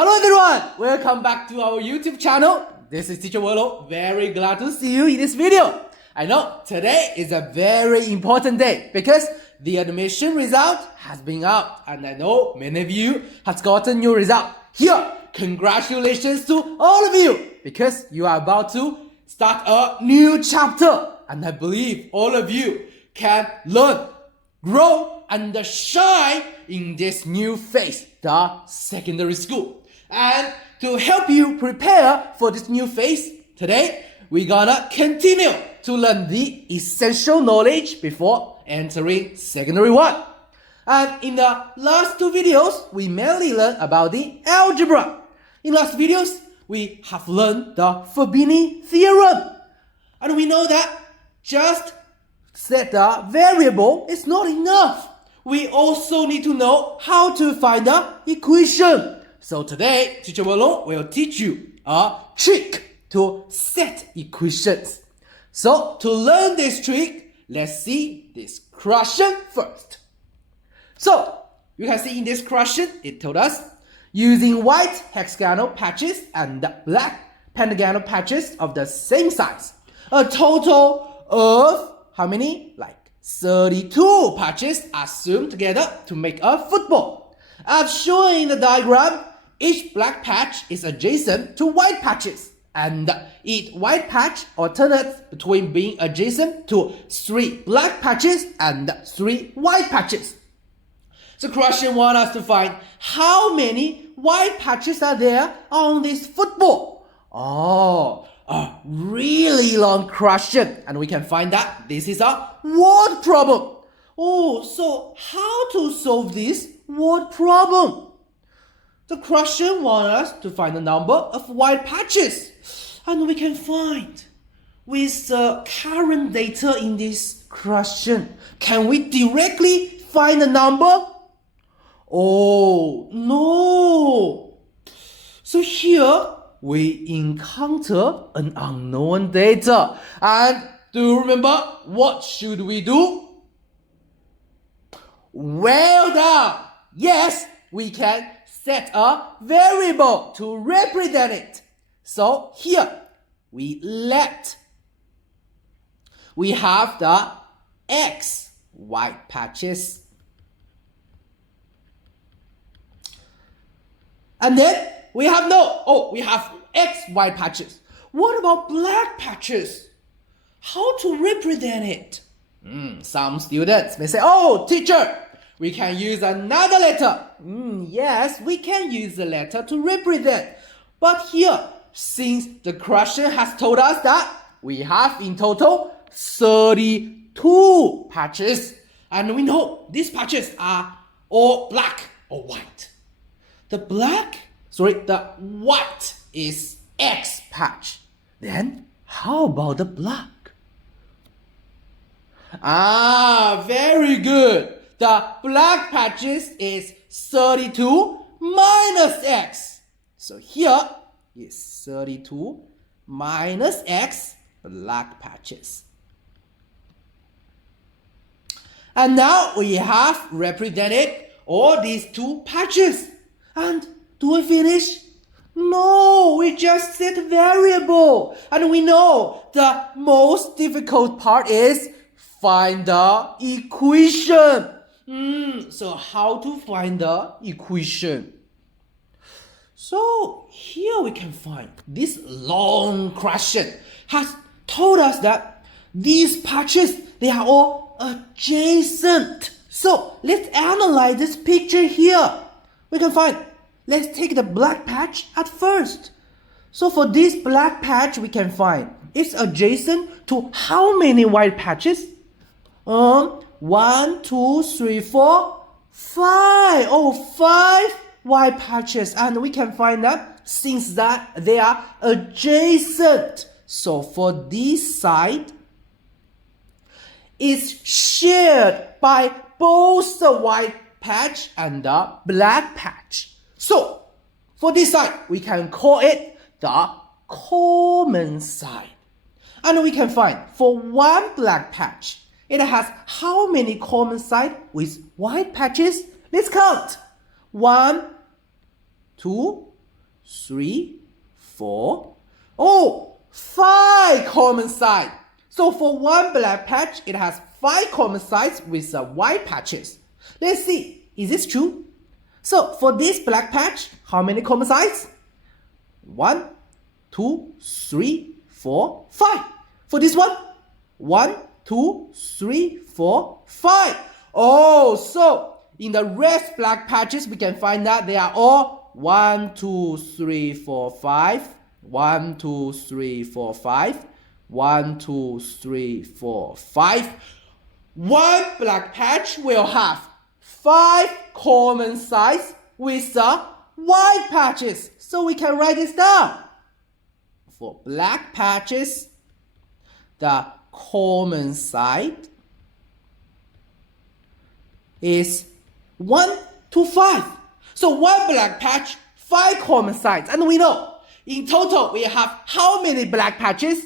Hello everyone! Welcome back to our YouTube channel. This is Teacher Wenlong. Very glad to see you in this video. I know today is a very important day because the admission result has been out and I know many of you has gotten your result. Here, congratulations to all of you because you are about to start a new chapter and I believe all of you can learn, grow and shine in this new phase, the secondary school. And to help you prepare for this new phase, today we're gonna continue to learn the essential knowledge before entering secondary 1. And in the last 2 videos, we mainly learned about the algebra. In last videos, we have learned the Fabini theorem. And we know that just set the variable is not enough. We also need to know how to find the equation. So today, Teacher Wenlong will teach you a trick to set equations. So to learn this trick, let's see this question first. So you can see in this question, it told us using white hexagonal patches and black pentagonal patches of the same size, a total of how many? Like 32 patches are sewn together to make a football. As shown in the diagram, each black patch is adjacent to white patches, and each white patch alternates between being adjacent to 3 black patches and 3 white patches. The question wants us to find how many white patches are there on this football. Oh, a really long question, and we can find that this is a word problem. Oh, so how to solve this word problem? The question wants us to find the number of white patches, and we can find with the current data in this question. Can we directly find the number? Oh, no. So here we encounter an unknown data. And do you remember what should we do? Well done. Yes, we can set a variable to represent it. So here we have the X white patches. And then we have we have X white patches. What about black patches? How to represent it? Some students may say, oh, teacher, we can use another letter. Yes, we can use the letter to represent. But here, since the question has told us that we have in total 32 patches, and we know these patches are all black or white. The white is X patch. Then, how about the black? Very good. The black patches is 32 minus X. So here is 32 minus X black patches. And now we have represented all these 2 patches. And do we finish? No, we just set variable. And we know the most difficult part is find the equation. So how to find the equation? So here we can find this long question has told us that these patches, they are all adjacent. So let's analyze this picture here. We can find, let's take the black patch at first. So for this black patch, we can find it's adjacent to how many white patches? 1, 2, 3, 4, 5. Oh, 5 white patches. And we can find that since that they are adjacent. So for this side, it's shared by both the white patch and the black patch. So for this side, we can call it the common side. And we can find for one black patch, it has how many common sides with white patches? Let's count. 1, 2, 3, 4. Oh, 5 common sides. So for one black patch, it has 5 common sides with white patches. Let's see, is this true? So for this black patch, how many common sides? 1, 2, 3, 4, 5. For this one, 1, 2, 3, 4, 5. Oh, so in the rest black patches, we can find that they are all 1, 2, 3, 4, 5. 1, 2, 3, 4, 5. 1, 2, 3, 4, 5. One black patch will have 5 common sides with the white patches. So we can write this down. For black patches, the common side is 1 to 5. So one black patch, 5 common sides. And we know, in total, we have how many black patches?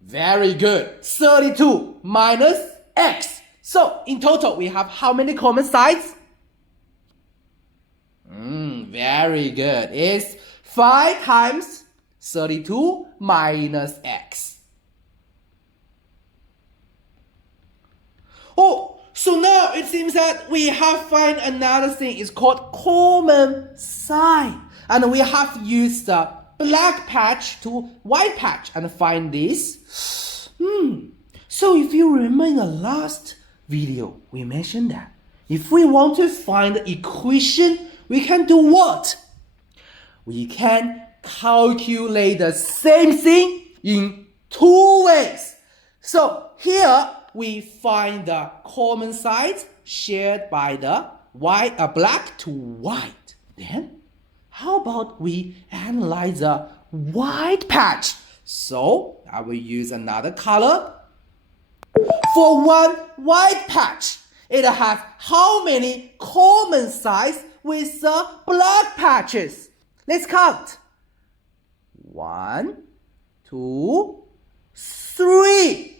Very good. 32 minus x. So in total, we have how many common sides? Very good. It's 5 times 32 minus x. Oh, so now it seems that we have found another thing. It's called common side. And we have used the black patch to white patch and find this. So if you remember in the last video, we mentioned that if we want to find the equation, we can do what? We can calculate the same thing in 2 ways. So here we find the common sides shared by the black to white. Then how about we analyze the white patch? So I will use another color. For one white patch, it has how many common sides with the black patches? Let's count. 1, 2, 3.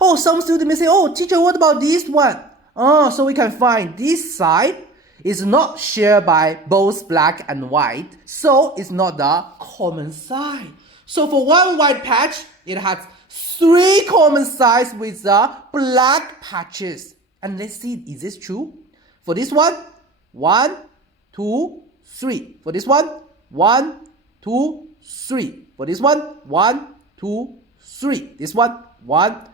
Oh, some students may say, oh, teacher, what about this one? Oh, so we can find this side is not shared by both black and white, so it's not the common side. So for one white patch, it has 3 common sides with the black patches. And let's see, is this true? For this one, 1, 2, 3. For this one, 1, 2, 3. For this one, 1, 2, 3. This one, 1,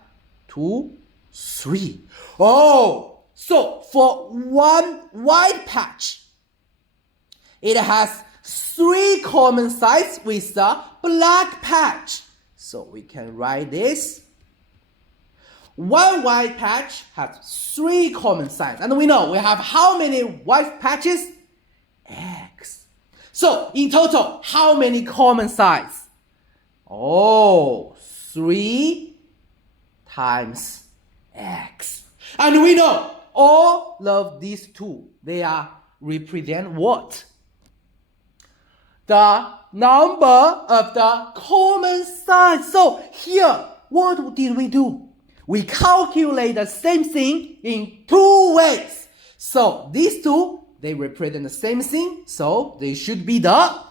2, 3. Oh, so for one white patch, it has 3 common sides with the black patch. So we can write this. One white patch has 3 common sides. And we know we have how many white patches? X. So in total, how many common sides? Oh, 3 times x. And we know all of these 2, they are represent what? The number of the common sides. So here, what did we do? We calculate the same thing in 2 ways. So these 2, they represent the same thing, so they should be the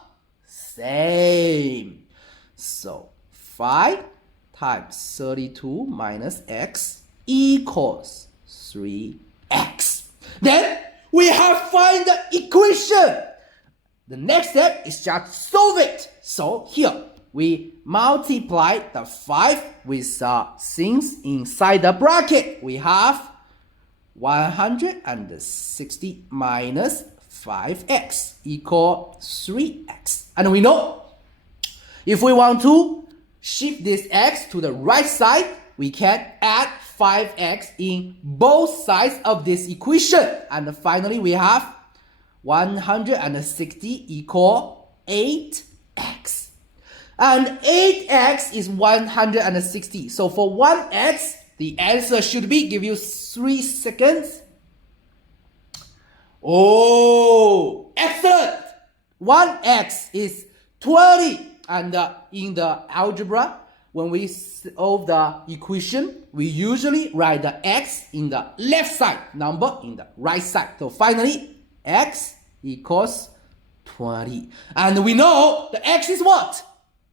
same. So 5 times 32 minus x equals 3x. Then we have find the equation. The next step is just solve it. So here we multiply the 5 with the things inside the bracket. We have 160 minus 5x equal 3x. And we know if we want to shift this x to the right side, we can add 5x in both sides of this equation. And finally, we have 160 equal 8x. And 8x is 160. So for 1x, the answer should be, give you 3 seconds. Oh, excellent. 1x is 20. And in the algebra, when we solve the equation, we usually write the x in the left side, number in the right side. So finally, x equals 20. And we know the x is what?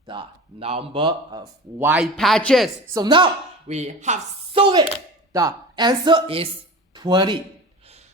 The number of white patches. So now we have solved it. The answer is 20.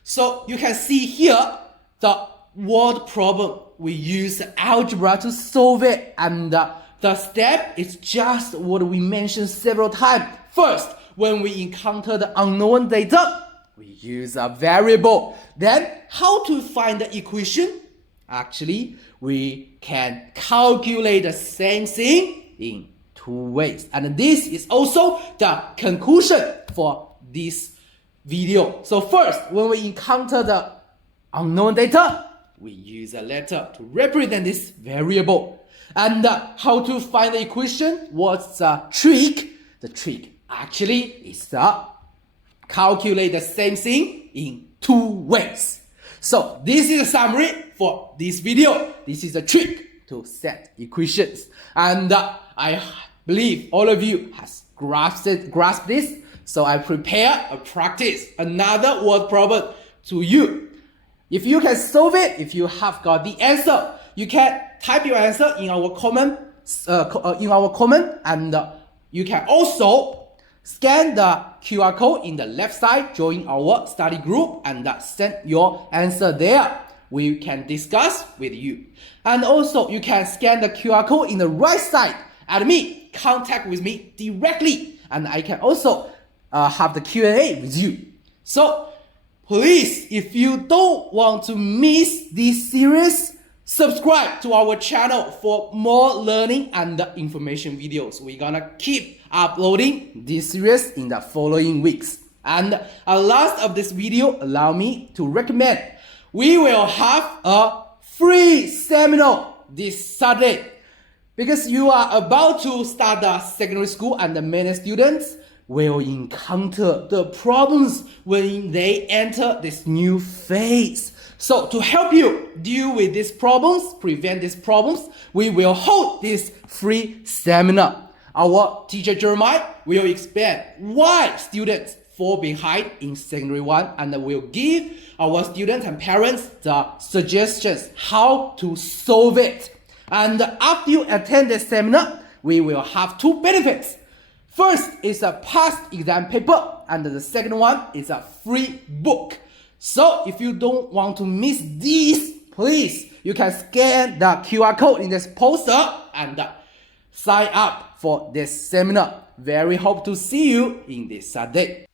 So you can see here the word problem. We use algebra to solve it, and the step is just what we mentioned several times. First, when we encounter the unknown data, we use a variable. Then, how to find the equation? Actually, we can calculate the same thing in two ways. And this is also the conclusion for this video. So first, when we encounter the unknown data, we use a letter to represent this variable. And how to find the equation? What's the trick? The trick actually is to calculate the same thing in two ways. So this is a summary for this video. This is a trick to set equations. And I believe all of you has grasped this. So I prepare a practice, another word problem to you. If you can solve it, if you have got the answer, you can type your answer in our comment, and you can also scan the QR code in the left side, join our study group, and send your answer there. We can discuss with you. And also, you can scan the QR code in the right side, add me, contact with me directly, and I can also have the Q&A with you. So, please, if you don't want to miss this series, subscribe to our channel for more learning and information videos. We're gonna keep uploading this series in the following weeks. And last of this video, allow me to recommend, we will have a free seminar this Saturday. Because you are about to start the secondary school and the many students will encounter the problems when they enter this new phase. So to help you deal with these problems, prevent these problems, we will hold this free seminar. Our teacher Jeremiah will explain why students fall behind in secondary 1 and will give our students and parents the suggestions how to solve it. And after you attend this seminar, we will have two benefits. First is a past exam paper, and the second one is a free book. So if you don't want to miss these, please, you can scan the QR code in this poster and sign up for this seminar. Very hope to see you in this Saturday.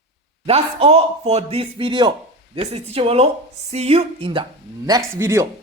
That's all for this video. This is Teacher Wenlong. See you in the next video.